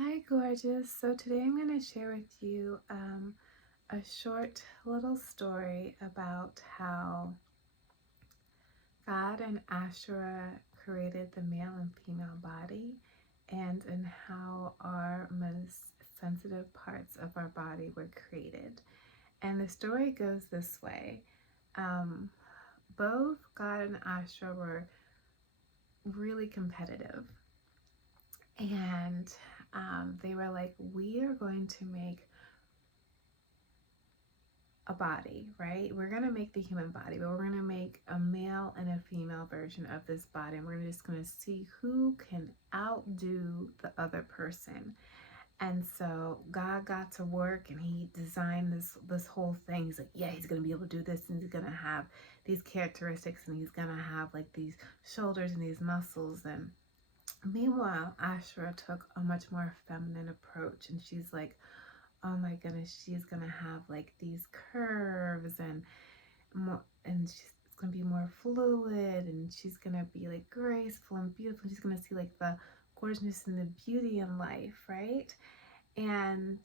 Hi, gorgeous. So today I'm going to share with you a short little story about how God and Asherah created the male and female body, and in how our most sensitive parts of our body were created. And the story goes this way. Um, Both God and Asherah were really competitive, and they were like, we are going to make a body, right? We're going to make the human body, but we're going to make a male and a female version of this body. And we're just going to see who can outdo the other person. And so God got to work and he designed this whole thing. He's like, yeah, he's going to be able to do this, and he's going to have these characteristics, and he's going to have like these shoulders and these muscles. And meanwhile, Asherah took a much more feminine approach, and she's like, oh my goodness, she's gonna have like these curves and more, and it's gonna be more fluid, and she's gonna be like graceful and beautiful. She's gonna see like the gorgeousness and the beauty in life, right? And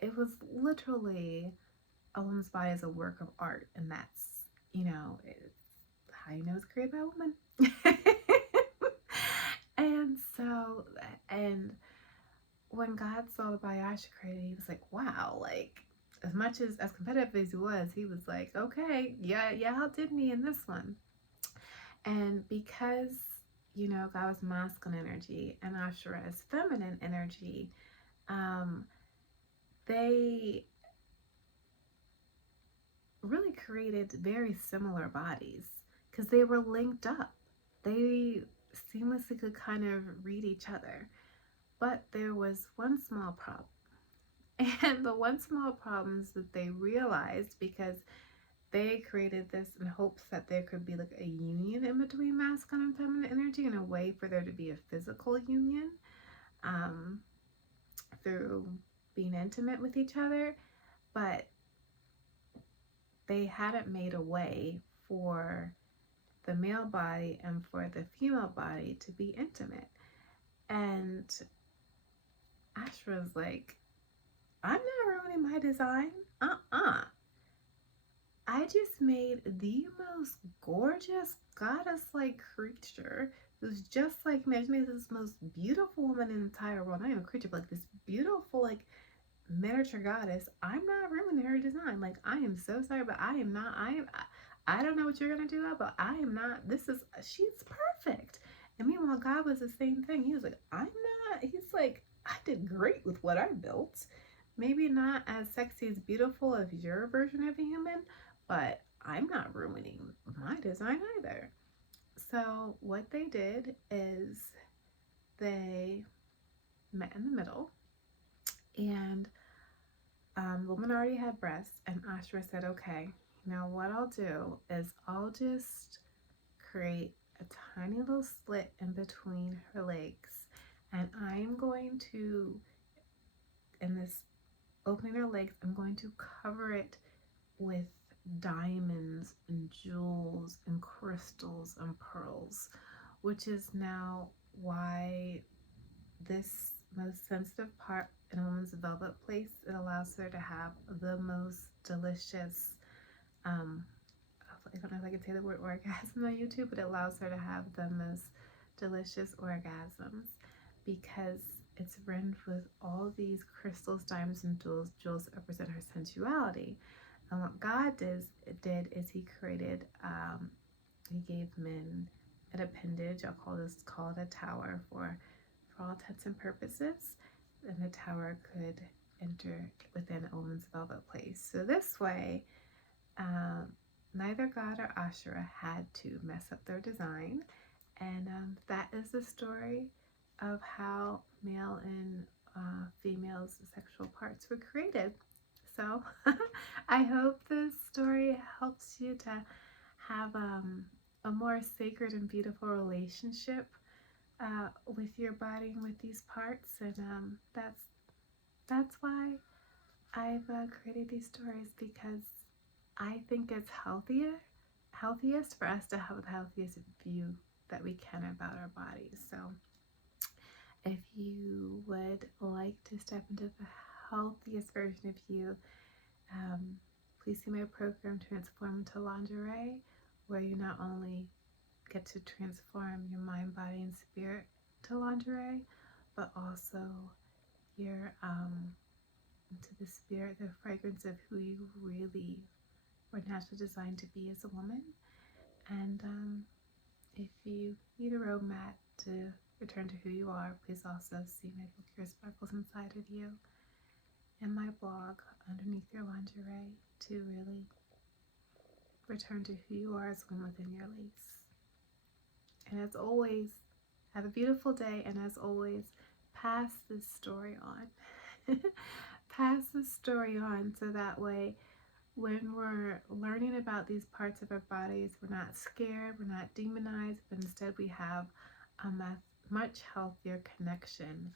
it was literally a woman's body as a work of art, and that's, it's how you know it's created by a woman. and so and when God saw the body Asha created, he was like, wow, like as much as competitive as he was like, okay, yeah, outdid me in this one. And because, God was masculine energy and Asherah is feminine energy, um, they really created very similar bodies because they were linked up. They seamlessly could kind of read each other. But there was one small problem. And the one small problem is that they realized, because they created this in hopes that there could be like a union in between masculine and feminine energy, in a way for there to be a physical union um, through being intimate with each other. But they hadn't made a way for the male body and for the female body to be intimate. And Asherah's like, I'm not ruining my design. I just made the most gorgeous goddess-like creature who's just like me. I just made this most beautiful woman in the entire world. Not even a creature, but like this beautiful, like, miniature goddess. I'm not ruining her design. Like, I am so sorry, but I am not. I don't know what you're gonna do, but I am not. She's perfect. And meanwhile, God was the same thing. He was like, I'm not. He's like, I did great with what I built. Maybe not as sexy as beautiful as your version of a human, but I'm not ruining my design either. So what they did is they met in the middle, and the woman already had breasts, and Asherah said, okay, now what I'll do is I'll just create a tiny little slit in between her legs, and I'm going to, in this opening her legs, I'm going to cover it with diamonds and jewels and crystals and pearls, which is now why this most sensitive part in a woman's velvet place, it allows her to have the most delicious, I don't know if I can say the word orgasm on YouTube, but it allows her to have the most delicious orgasms because it's rimmed with all these crystals, diamonds, and jewels that represent her sensuality. And what God did is he created, he gave men an appendage. I'll call it a tower for all intents and purposes. And the tower could enter within a woman's velvet place. So this way, neither God or Asherah had to mess up their design. And that is the story of how male and female's sexual parts were created. So I hope this story helps you to have a more sacred and beautiful relationship with your body and with these parts. And that's why I've created these stories, because I think it's healthiest for us to have the healthiest view that we can about our bodies. So if you would like to step into the healthiest version of you, please see my program Transform to Lingerie, where you not only get to transform your mind, body, and spirit to lingerie, but also your into the spirit, the fragrance of who you really were naturally designed to be as a woman. And if you need a roadmap to return to who you are, please also see my book, Your Sparkles Inside of You, and my blog, Underneath Your Lingerie, to really return to who you are as a woman within your lace. And as always, have a beautiful day, and as always, pass this story on. Pass this story on so that way when we're learning about these parts of our bodies, we're not scared, we're not demonized, but instead we have a much healthier connection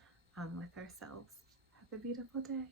with ourselves. Have a beautiful day.